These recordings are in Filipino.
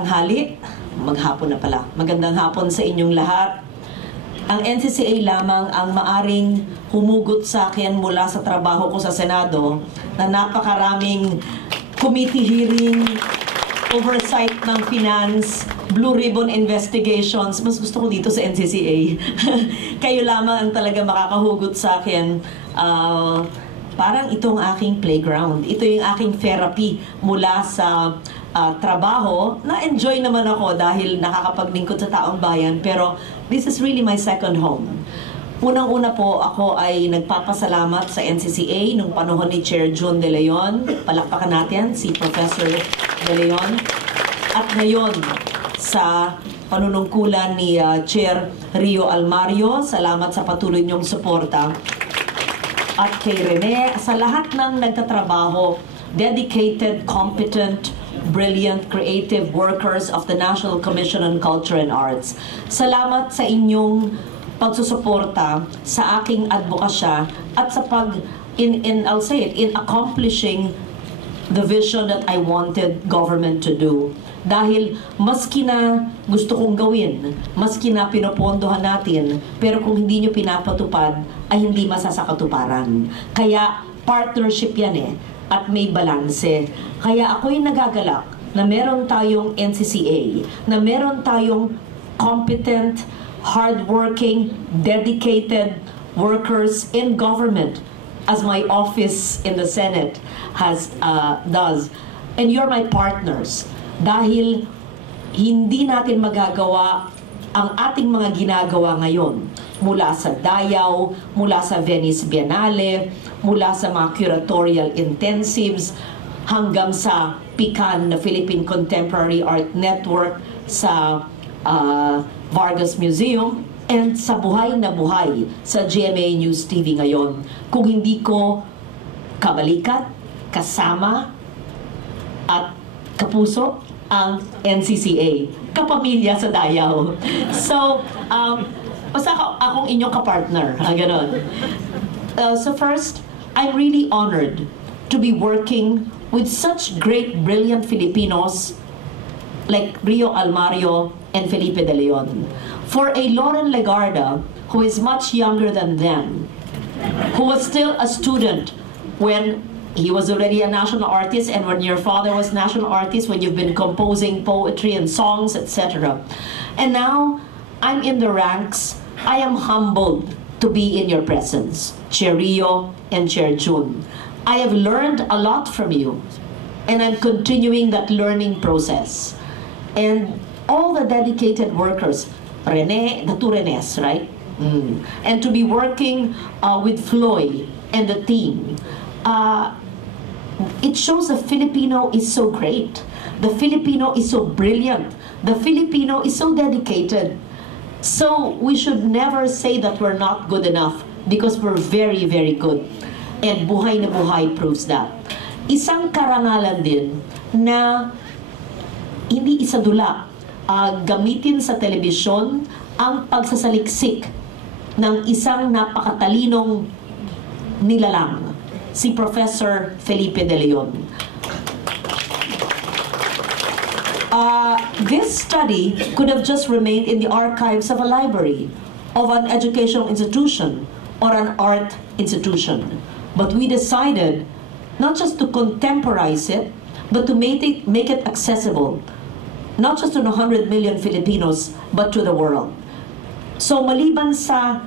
tanghali, maghapon na pala. Magandang hapon sa inyong lahat. Ang NCCA lamang ang maaring humugot sa akin mula sa trabaho ko sa Senado na napakaraming committee hearing, oversight ng finance, Blue Ribbon investigations. Mas gusto ko dito sa NCCA. Kayo lamang ang talaga makakahugot sa akin. Parang itong aking playground. Ito yung aking therapy mula sa trabaho. Na-enjoy naman ako dahil nakakapaglingkod sa taong bayan. Pero this is really my second home. Unang-una po, ako ay nagpapasalamat sa NCCA nung panahon ni Chair June De Leon. Palakpakan natin si Professor De Leon. At ngayon, sa panunungkulan ni Chair Rio Almario, salamat sa patuloy niyong suporta. At kay Rene, sa lahat ng nagtatrabaho, dedicated, competent, brilliant, creative workers of the National Commission on Culture and Arts. Salamat sa inyong pagsusuporta sa aking advokasya at sa I'll say it, in accomplishing the vision that I wanted government to do. Dahil maski na gusto kong gawin, maski na pinopondohan natin, pero kung hindi nyo pinapatupad, ay hindi masasakatuparan. Kaya partnership yan at may balanse. Kaya ako'y nagagalak na meron tayong NCCA, na meron tayong competent, hardworking, dedicated workers in government, as my office in the Senate does. And you're my partners. Dahil hindi natin magagawa ang ating mga ginagawa ngayon mula sa Dayaw, mula sa Venice Biennale, mula sa mga curatorial intensives, hanggang sa PICAN na Philippine Contemporary Art Network, sa Vargas Museum, and sa Buhay na Buhay sa GMA News TV ngayon. Kung hindi ko kabalikat, kasama, at kapuso ang NCCA, kapamilya sa Dayaw. So, basta akong inyong kapartner, ganon. So first, I'm really honored to be working with such great, brilliant Filipinos like Rio Almario and Felipe De Leon. For a Loren Legarda, who is much younger than them, who was still a student when he was already a national artist, and when your father was national artist, when you've been composing poetry and songs, etc. And now, I'm in the ranks. I am humbled to be in your presence, Chair Rio and Chair June. I have learned a lot from you, and I'm continuing that learning process. And all the dedicated workers, Rene, the two Renes, right? And to be working with Floyd and the team, it shows the Filipino is so great. The Filipino is so brilliant. The Filipino is so dedicated. So we should never say that we're not good enough, because we're very, very good. And Buhay na Buhay proves that. Isang karangalan din na hindi isadula, gamitin sa telebisyon ang pagsasaliksik ng isang napakatalinong nilalang, si Professor Felipe De Leon. This study could have just remained in the archives of a library, of an educational institution, or an art institution. But we decided not just to contemporize it, but to make it accessible, not just to 100 million Filipinos, but to the world. So maliban sa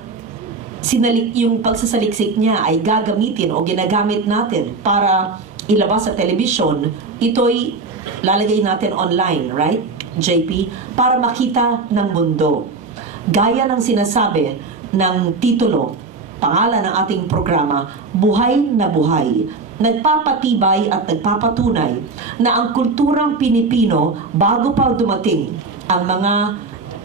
yung pagsasaliksik niya ay gagamitin o ginagamit natin para ilabas sa telebisyon, ito'y lalagay natin online, right, JP? Para makita ng mundo. Gaya ng sinasabi ng titulo, pangalan ng ating programa, Buhay na Buhay, nagpapatibay at nagpapatunay na ang kulturang Pilipino, bago pa dumating ang mga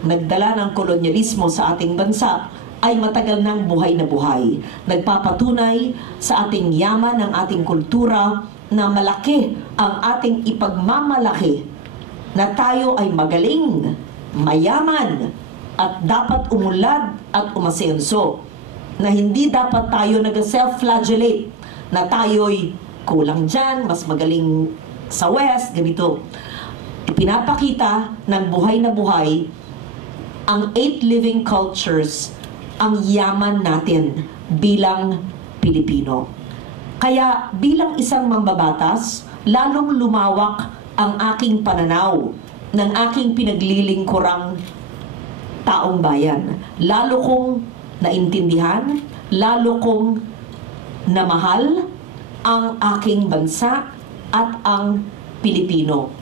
nagdala ng kolonyalismo sa ating bansa, ay matagal ng buhay na buhay. Nagpapatunay sa ating yaman ng ating kultura na malaki ang ating ipagmamalaki, na tayo ay magaling, mayaman, at dapat umulad at umasenso. Na hindi dapat tayo nag-self-flagellate, na tayo'y kulang dyan, mas magaling sa West, ganito. Ipinapakita ng buhay na buhay ang 8 living cultures, ang yaman natin bilang Pilipino. Kaya bilang isang mambabatas, lalong lumawak ang aking pananaw ng aking pinaglilingkurang taong bayan. Lalo kong naintindihan, lalo kong namahal ang aking bansa at ang Pilipino.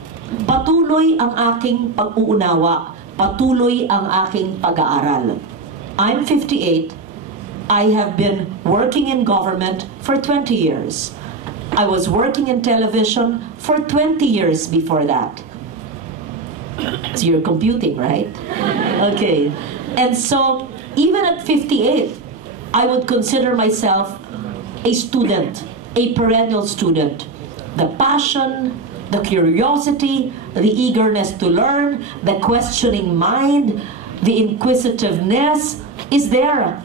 Patuloy ang aking pag-uunawa, patuloy ang aking pag-aaral. I'm 58. I have been working in government for 20 years. I was working in television for 20 years before that. So you're computing, right? Okay. And so, even at 58, I would consider myself a student, a perennial student. The passion, the curiosity, the eagerness to learn, the questioning mind, the inquisitiveness is there.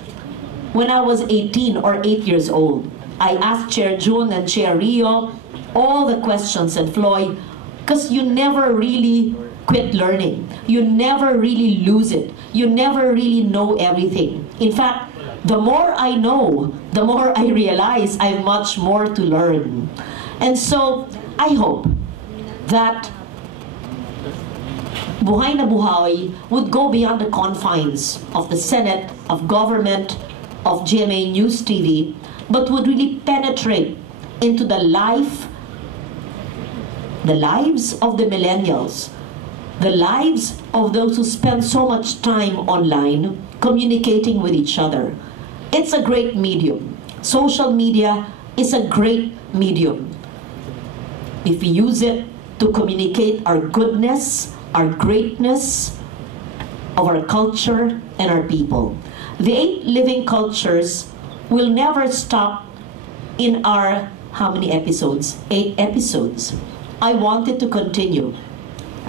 When I was 18 or 8 years old, I asked Chair June and Chair Rio all the questions, and Floyd, because you never really quit learning. You never really lose it. You never really know everything. In fact, the more I know, the more I realize I have much more to learn. And so, I hope that Buhay na Buhay would go beyond the confines of the Senate, of government, of GMA News TV, but would really penetrate into the lives of the millennials, the lives of those who spend so much time online communicating with each other. It's a great medium. Social media is a great medium. If we use it to communicate our goodness, our greatness of our culture and our people. The 8 living cultures will never stop in our, how many episodes? 8 episodes. I want it to continue.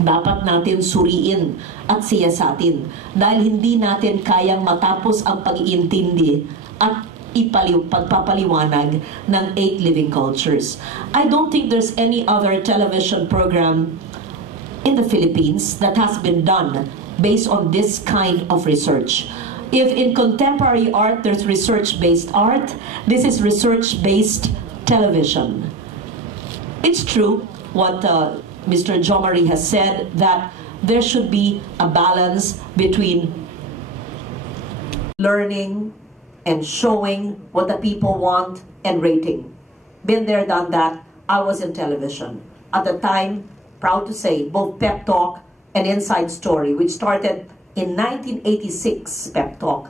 Dapat natin suriin at siyasatin dahil hindi natin kayang matapos ang pag-iintindi at pagpapaliwanag ng 8 living cultures. I don't think there's any other television program in the Philippines that has been done based on this kind of research. If in contemporary art there's research-based art, this is research-based television. It's true what Mr. Jomari has said, that there should be a balance between learning and showing what the people want and rating. Been there, done that. I was in television. At the time, proud to say, both Pep Talk and Inside Story, which started in 1986, Pep Talk,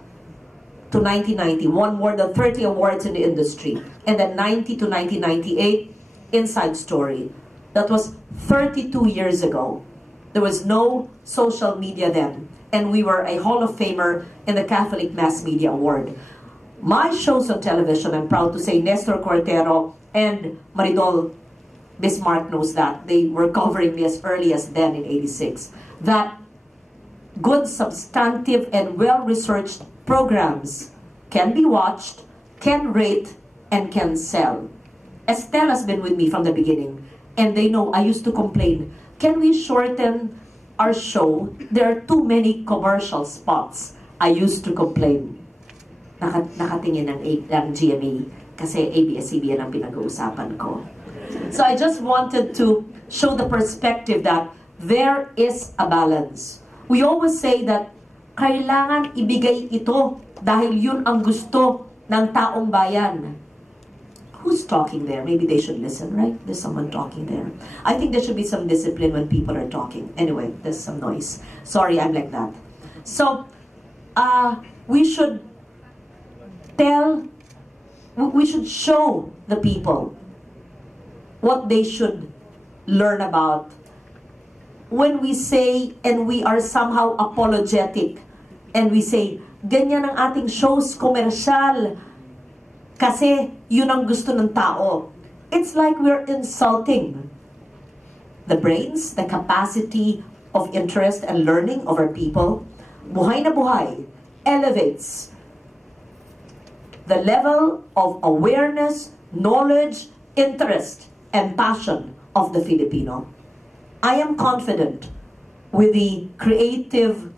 to 1990, won more than 30 awards in the industry. And then 90 to 1998, Inside Story. That was 32 years ago. There was no social media then. And we were a Hall of Famer in the Catholic Mass Media Award. My shows on television, I'm proud to say, Nestor Cortero and Maridol Bismarck knows that. They were covering me as early as then in 86. That good, substantive, and well-researched programs can be watched, can rate, and can sell. Estelle has been with me from the beginning, and they know I used to complain, can we shorten our show? There are too many commercial spots. I used to complain. Nakatingin ng GMA kasi ABS-CBN ang pinag-uusapan ko. So I just wanted to show the perspective that there is a balance. We always say that kailangan ibigay ito dahil yun ang gusto ng taong bayan. Who's talking there? Maybe they should listen, right? There's someone talking there. I think there should be some discipline when people are talking. Anyway, there's some noise. Sorry, I'm like that. So, we should show the people what they should learn about. When we say, and we are somehow apologetic, and we say, ganyan ang ating shows, komersyal, kasi yun ang gusto ng tao. It's like we're insulting the brains, the capacity of interest and learning of our people. Buhay na Buhay elevates the level of awareness, knowledge, interest, and passion of the Filipino. I am confident with the creative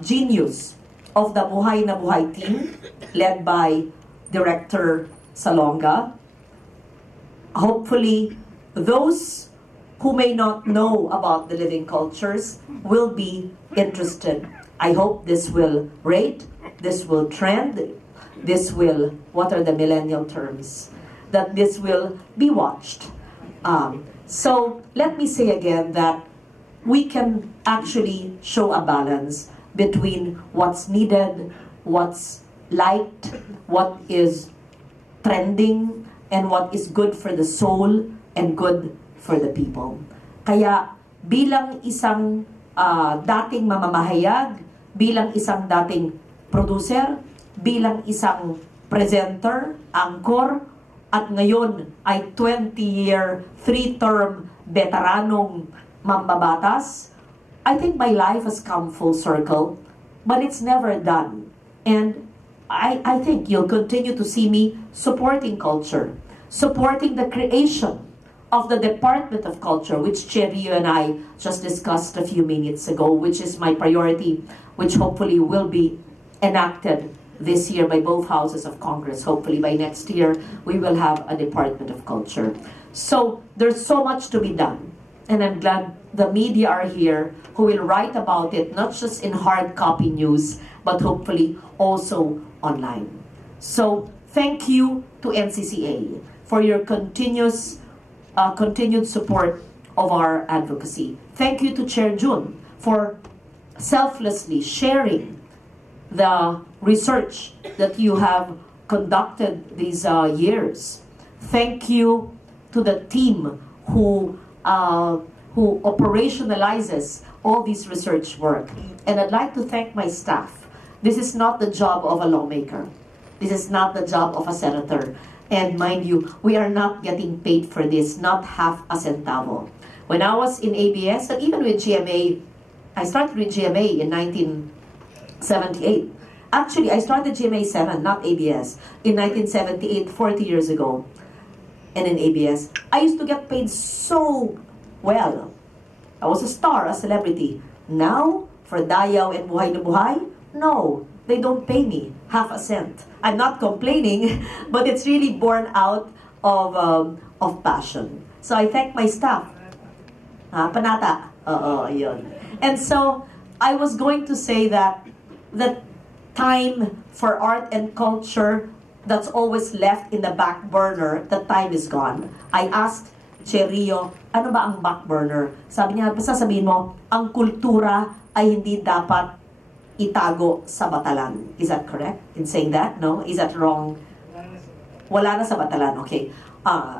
genius of the Buhay na Buhay team, led by Director Salonga. Hopefully, those who may not know about the living cultures will be interested. I hope this will rate, this will trend, this will, what are the millennial terms? That this will be watched. So let me say again that we can actually show a balance between what's needed, what's liked, what is trending, and what is good for the soul and good for the people. Kaya bilang isang dating mamamahayag, bilang isang dating producer, bilang isang presenter, anchor, at ngayon ay 20-year, 3-term veteranong mambabatas, I think my life has come full circle, but it's never done. And I think you'll continue to see me supporting culture, supporting the creation of the Department of Culture, which Cherio and I just discussed a few minutes ago, which is my priority, which hopefully will be enacted this year by both houses of Congress. Hopefully by next year, we will have a Department of Culture. So there's so much to be done. And I'm glad the media are here who will write about it, not just in hard copy news, but hopefully also online. So thank you to NCCA for your continued support of our advocacy. Thank you to Chair Jun for selflessly sharing the research that you have conducted these years. Thank you to the team who operationalizes all this research work. And I'd like to thank my staff. This is not the job of a lawmaker. This is not the job of a senator. And mind you, we are not getting paid for this, not half a centavo. When I was in ABS, and even with GMA, I started with GMA in 1978. Actually, I started GMA 7, not ABS, in 1978, 40 years ago. And in ABS, I used to get paid so well. I was a star, a celebrity. Now, for Dayaw and Buhay na Buhay, no, they don't pay me half a cent. I'm not complaining, but it's really born out of passion. So I thank my staff. Panata. Yun. And so, I was going to say that the time for art and culture that's always left in the back burner, the time is gone. I asked Cherio, ano ba ang back burner? Sabi niya, basta sabihin mo, ang kultura ay hindi dapat itago sa batalan. Is that correct in saying that? No? Is that wrong? Wala na sa batalan. Okay.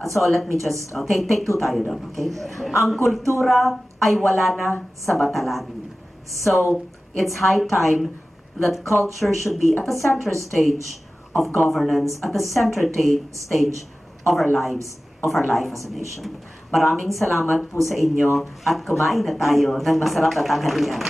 So let me just, take two tayo doon. Okay? Ang kultura ay wala na sa batalan. So it's high time that culture should be at the center stage of governance, at the center stage of our lives, of our life as a nation. Maraming salamat po sa inyo at kumain na tayo ng masarap na tanghalian.